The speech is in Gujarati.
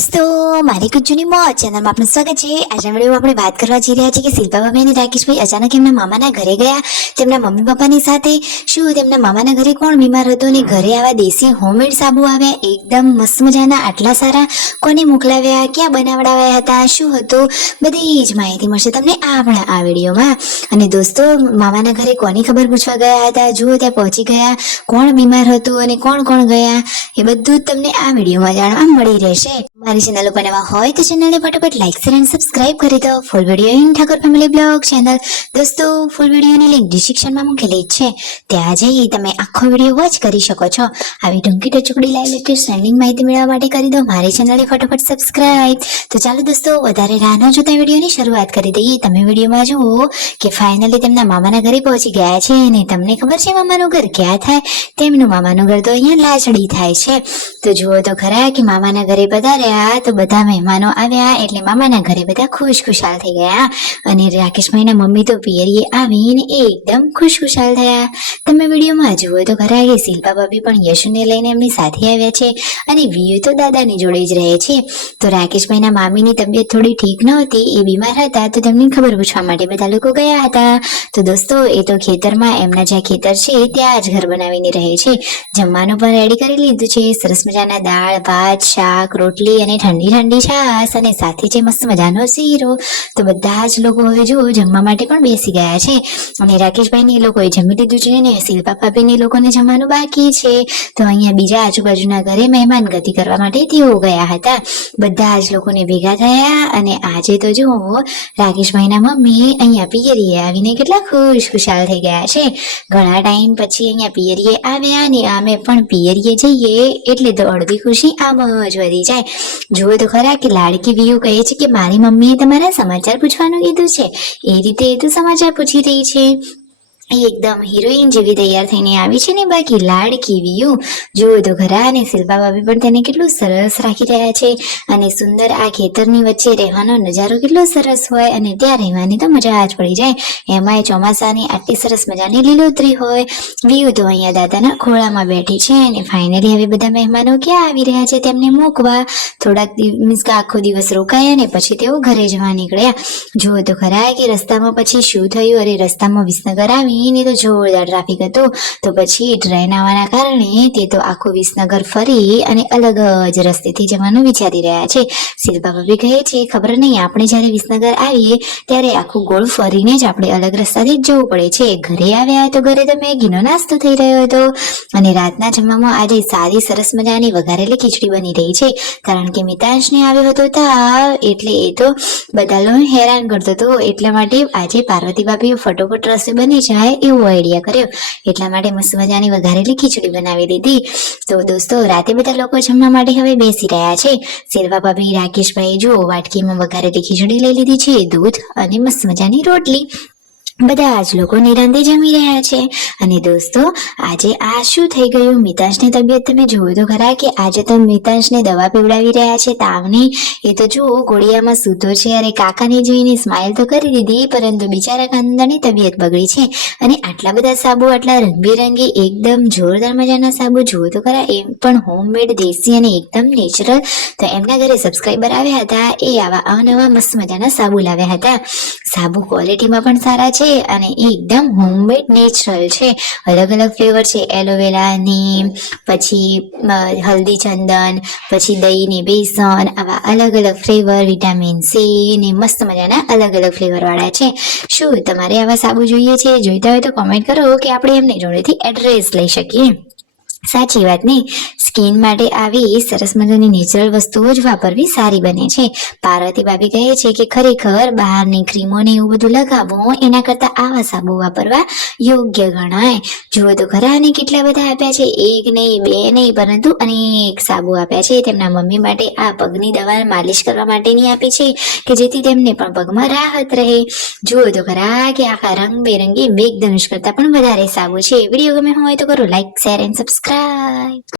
दोस्तों मारी कुछ जूनी मौज चैनल में आपનું સ્વાગત છે। આજના વિડિયોમાં આપણે વાત કરવા જઈ રહ્યા છીએ કે શિલ્પા ભાભી અને રાકેશભાઈ અચાનક એમના મામાના ઘરે ગયા તેમના મમ્મી પપ્પાની સાથે। શું તેમના મામાના ઘરે કોણ બીમાર હતું ને ઘરે આવા દેશી હોમમેડ સાબુ આવ્યા એકદમ મસ્ત મજાના આટલા સારા કોને મોકલાવ્યા ક્યાં બનાવડાવ્યા હતા શું હતું બધી જ માહિતી મળશે તમને આપણા આ વિડિયોમાં। અને दोस्तों મામાના ઘરે કોની ખબર પૂછવા ગયા હતા જુઓ ત્યાં પહોંચી ગયા કોણ બીમાર હતું અને કોણ કોણ ગયા એ બધું તમને આ વિડિયોમાં જાણવા મળી રહેશે। મારી ચેનલ ઉપર નવા હોય તો ચેનલને ફટાફટ લાઈક શેર અને સબસ્ક્રાઇબ કરી દો। Full video in Thakor family blog channel दोस्तों ફૂલ વિડિયોની લિંક ડિસ્ક્રિપ્શનમાં મૂકેલી છે ત્યાં જઈ તમે આખો વિડિયો વોચ કરી શકો છો। આવી ટૂંકી ટચુકડી લાઈવ લેટેસ્ટ ટ્રેન્ડિંગ માહિતી મેળવવા માટે કરી દો મારી ચેનલને ફટાફટ સબસ્ક્રાઇબ। તો ચાલો दोस्तों વધારે રાહ ન જોતા વિડિયોની શરૂઆત કરી દઈએ। તમે વિડિયોમાં જુઓ કે ફાઇનલી તેમના મામાના ઘરે પહોંચી ગયા છે અને તમને ખબર છે મામાનું ઘર ક્યાં થાય તેમનું મામાનું ઘર તો અહીંયા લાચડી થાય છે। તો જુઓ તો ખરા કે મામાના ઘરે પધાર્યા તો બધા મહેમાનો આવ્યા એટલે મામાના ઘરે બધા ખુશખુશાલ થઈ ગયા અને રાકેશભાઈના મમ્મી તો પિયરીએ આવીને એકદમ ખુશખુશાલ થયા। તમે વિડીયોમાં જુઓ તો ખરા કે શિલ્પા ભાભી પણ યશુને લઈને એમની સાથે આવ્યા છે અને વિયુ તો દાદાની જોડે જ રહે છે। તો રાકેશભાઈના મામીની તબિયત થોડી ઠીક નહોતી એ બીમાર હતા તો તેમની ખબર પૂછવા માટે બધા લોકો ગયા હતા। તો दोस्तों એ તો ખેતરમાં એમના જ્યાં ખેતર છે ત્યાં જ ઘર બનાવીને રહે છે। જમવાનું પણ રેડી કરી લીધું છે સરસ મજાના દાળ ભાત શાક રોટલી અને ઠંડી ઠંડી છાશ અને સાથે જે મસ્ત મજાનો શીરો। તો બધા જ લોકો હવે જો જમવા માટે પણ બેસી ગયા છે અને રાકેશભાઈની લોકોએ જમી લીધું છે ને શિલ્પા ભાભીની લોકોને જમવાનું બાકી છે। તો અહીંયા બીજા આજુબાજુના ઘરે મહેમાન ગતિ કરવા માટે તેઓ ગયા હતા। બધા જ લોકોને ભેગા થયા અને આજે તો જો રાકેશભાઈના મમ્મી અહીંયા પિયરીએ આવીને કેટલા ખુશખુશાલ થઈ ગયા છે। ઘણા ટાઈમ પછી અહીંયા પિયરીએ આવ્યા ને અમે પણ પિયરીએ જઈએ એટલે તો અડધી ખુશી આમ જ વધી જાય। જુઓ તો ખરા કે લાડકી વિયુ કહે છે કે મારી મમ્મીએ તમારા સમાચાર પૂછવાનું કીધું છે એ રીતે એ તો સમાચાર પૂછી રહી છે એકદમ હિરોઈન જેવી તૈયાર થઈને આવી છે ને બાકી લાડકી વિયુ જુઓ તો ખરા અને શિલ્પા ભાભી પણ તેને કેટલું સરસ રાખી રહ્યા છે અને સુંદર આ ખેતરની વચ્ચે રહેવાનો નજારો કેટલો સરસ હોય અને ત્યાં રહેવાની તો મજા જ પડી જાય। એમાંય ચોમાસાની આટલી સરસ મજાની લીલોતરી હોય। વિયુ તો અહીંયા દાદાના ખોળામાં બેઠી છે અને ફાઇનલી હવે બધા મહેમાનો ક્યાં આવી રહ્યા છે તેમને મૂકવા થોડાક મીન્સ કે આખો દિવસ રોકાયા ને પછી તેઓ ઘરે જવા નીકળ્યા। જુઓ તો ખરા કે રસ્તામાં પછી શું થયું અરે રસ્તામાં વિસનગર આવી ને તો જોરદાર ટ્રાફિક હતો તો પછી ટ્રેન આવવાના કારણે તે તો આખું વિસનગર ફરી અને અલગ જ રસ્તેથી જવાનું વિચારી રહ્યા છે। શિલ્પા ભાભી કહે છે ખબર નહીં આપણે જ્યારે વિસનગર આવીએ ત્યારે આખું ગોળ ફરીને જ આપણે અલગ રસ્તાથી જ જવું પડે છે। ઘરે આવ્યા તો ઘરે તો મેગીનો નાસ્તો થઈ રહ્યો હતો અને રાતના જમવામાં આજે સારી સરસ મજાની વઘારેલી ખીચડી બની રહી છે કારણ કે મિતાંશને આવ્યો હતો તાવ એટલે એ તો બધા લોકો હેરાન કરતો હતો એટલા માટે આજે પાર્વતી ભાભીએ ફટોફટ રસોઈ બની જાય એવો આઈડિયા કર્યો એટલા માટે મસ્ત મજાની વઘારેલી ખીચડી બનાવી દીધી। તો दोस्तों રાતે બધા લોકો જમવા માટે હવે બેસી રહ્યા છે। શિલ્પા ભાભી રાકેશભાઈ જો વાટકીમાં વઘારેલી ખીચડી લઈ લીધી છે દૂધ અને મસ્ત મજાની રોટલી બધા જ લોકો નિરાંતે જમી રહ્યા છે। અને दोस्तों આજે આ શું થઈ ગયું મિતાંશની તબિયત તમે જુઓ તો ખરા કે આજે તો મિતાંશને દવા પીવડાવી રહ્યા છે તાવની એ તો જુઓ ગોળિયામાં સૂતો છે અરે કાકાને જોઈને સ્માઇલ તો કરી દીધી પરંતુ બિચારા કાંદાની તબિયત બગડી છે અને આટલા બધા સાબુ આટલા રંગબેરંગી એકદમ જોરદાર મજાના સાબુ જુઓ તો ખરા એ પણ હોમમેડ દેશી અને એકદમ નેચરલ। તો એમના ઘરે સબસ્ક્રાઈબર આવ્યા હતા એ આવા અવનવા મસ્ત મજાના સાબુ લાવ્યા હતા। સાબુ ક્વોલિટીમાં પણ સારા છે અને એકદમ હોમમેડ નેચરલ છે અલગ અલગ ફ્લેવર છે એલોવેરા નીમ પછી હલ્દી ચંદન પછી દહીં ને બેસન આવા અલગ અલગ ફ્લેવર વિટામિન સી ને મસ્ત મજાના અલગ અલગ ફ્લેવર વાળા છે। શું તમારે આવા સાબુ જોઈએ છે જોઈતા હોય તો કોમેન્ટ કરો કે આપણે એમની જોડેથી એડ્રેસ લઈ શકીએ। સાચી વાત નહીં સ્કિન માટે આવી સરસ મજાની નેચરલ વસ્તુઓ જ વાપરવી સારી બને છે। પાર્વતી ભાભી કહે છે કે ખરેખર બહારની ક્રીમો ને એવું બધું લગાવવું એના કરતા આવા સાબુ વાપરવા યોગ્ય ગણાય। જુઓ તો ખરા અને કેટલા બધા આપ્યા છે એક નહીં બે નહીં પરંતુ અનેક સાબુ આપ્યા છે। તેમના મમ્મી માટે આ પગની દવા માલિશ કરવા માટેની આપી છે કે જેથી તેમને પણ પગમાં રાહત રહે। જુઓ તો ખરા કે આખા રંગબેરંગી મેઘધનુષ કરતા પણ વધારે સાબુ છે। વિડીયો ગમે હોય તો કરો લાઈક શેર એન્ડ સબસ્ક્રાઇબ।